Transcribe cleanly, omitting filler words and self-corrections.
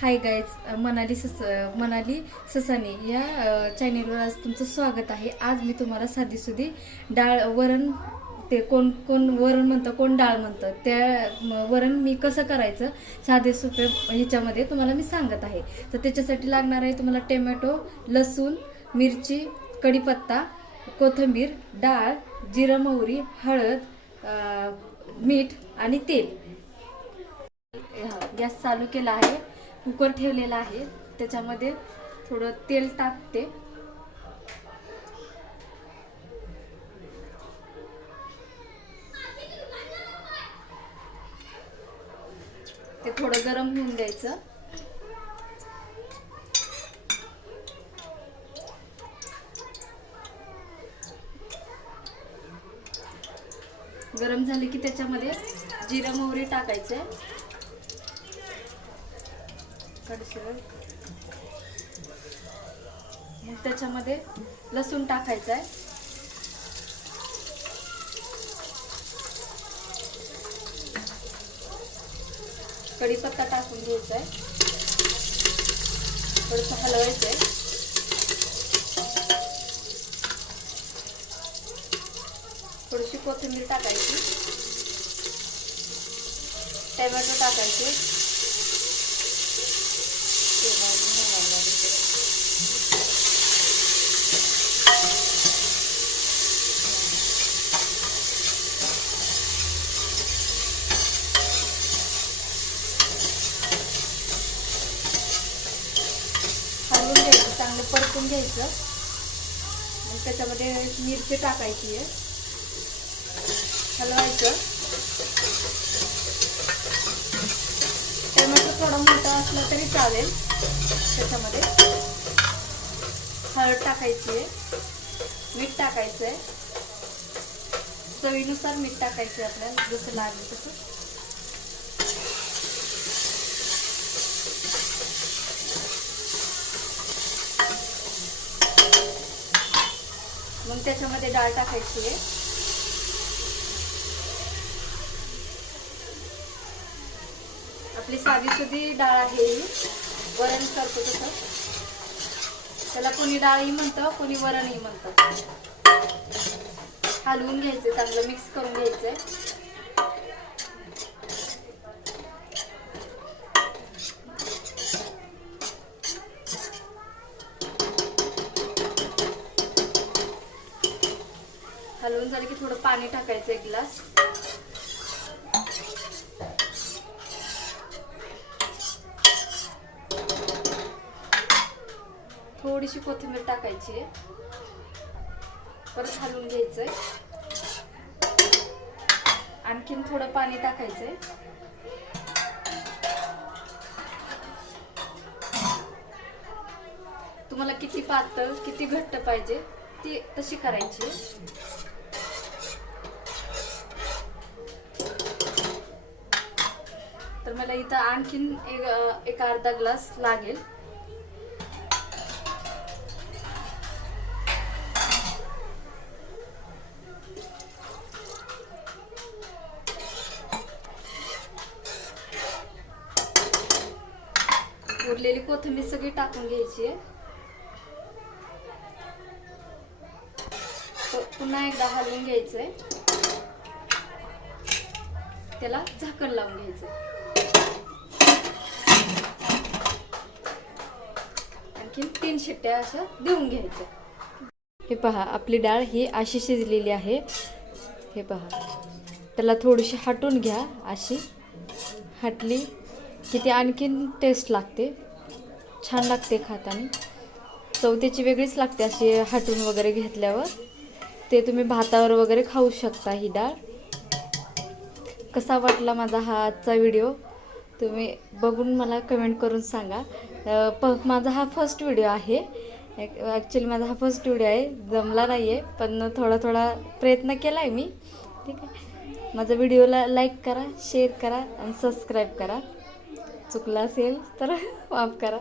Hi guys, Manali Sasane या चॅनेलवर आज तुमचं स्वागत आहे. आज मी तुम्हाला साधीसुधी डाळ वरण, ते कोण कोण वरण म्हणतं, कोण डाळ म्हणतं, त्या वरण मी कसं करायचं साधे सोपे ह्याच्यामध्ये तुम्हाला मी सांगत आहे. तर त्याच्यासाठी लागणार आहे तुम्हाला टोमॅटो, लसूण, मिरची, कढीपत्ता, कोथिंबीर, डाळ, जिरं, मोहरी, हळद, मीठ आणि तेल. गॅस चालू केला आहे, कुकर ठेवलेला आहे, त्याच्यामध्ये थोडं तेल टाकते. ते थोडं गरम होऊन द्यायचं. गरम झाले की त्याच्यामध्ये जिरं मोहरी टाकायचे. मग त्याच्यामध्ये लसूण टाकायचा आहे. कढीपत्ता टाकून घ्यायचा आहे. थोडंसं हलवायचं आहे. थोडीशी कोथिंबीर टाकायची. टोमॅटो टाकायचे. हलवून घ्यायचं, चांगलं परतून घ्यायचं. मग त्याच्यामध्ये मिरची टाकायची आहे. हलवायचं. टोमॅटो थोडा मोठा असला तरी चालेल. त्याच्यामध्ये हळद टाकायची आहे. मीठ टाकायचं आहे. चवीनुसार मीठ टाकायचे आपल्याला जसं लागेल तसं. मग त्याच्यामध्ये डाळ टाकायची आहे. आपली साधीसुधी डाळ आहे ही, वरण करतो तसं. त्याला कोणी डाळही म्हणतं, कोणी वरणही म्हणतं. हलवून घ्यायचे, चांगलं मिक्स करून घ्यायचंय. हलवून झालं की थोडं पाणी टाकायचं, 1 ग्लास. थोडीशी कोथिंबीर टाकायची आहे. परत हलवून घ्यायचंय. आणखीन थोडं पाणी टाकायचंय. तुम्हाला किती पातळ किती घट्ट पाहिजे ती तशी करायची. तर मला इथं आणखीन एक अर्धा ग्लास लागेल. उरलेली कोथिंबीर सगळी टाकून घ्यायची आहे. पुन्हा एकदा हलवून घ्यायचंय. त्याला झाकण लावून घ्यायचं. आणखीन 3 शिट्ट्या असं देऊन घ्यायचं. हे पहा, आपली डाळ ही अशी शिजलेली आहे. हे पहा, त्याला थोडीशी हटून घ्या. अशी हटली की ती आणखीन टेस्ट लागते, छान लागते खाताना. चव त्याची वेगळीच लागते अशी हटून वगैरे घेतल्यावर. ते तुम्ही भातावर वगैरे खाऊ शकता ही डाळ. कसा वाटला माझा हा आजचा व्हिडिओ तुम्ही बघून मला कमेंट करून सांगा. माझा हा फर्स्ट व्हिडिओ आहे. ॲक्च्युली माझा हा फर्स्ट व्हिडिओ आहे. जमला नाही आहे, पण थोडा थोडा प्रयत्न केला आहे मी. ठीक आहे. माझ्या व्हिडिओला लाईक करा, शेअर करा आणि सबस्क्राईब करा. चुकलं असेल तर माफ करा.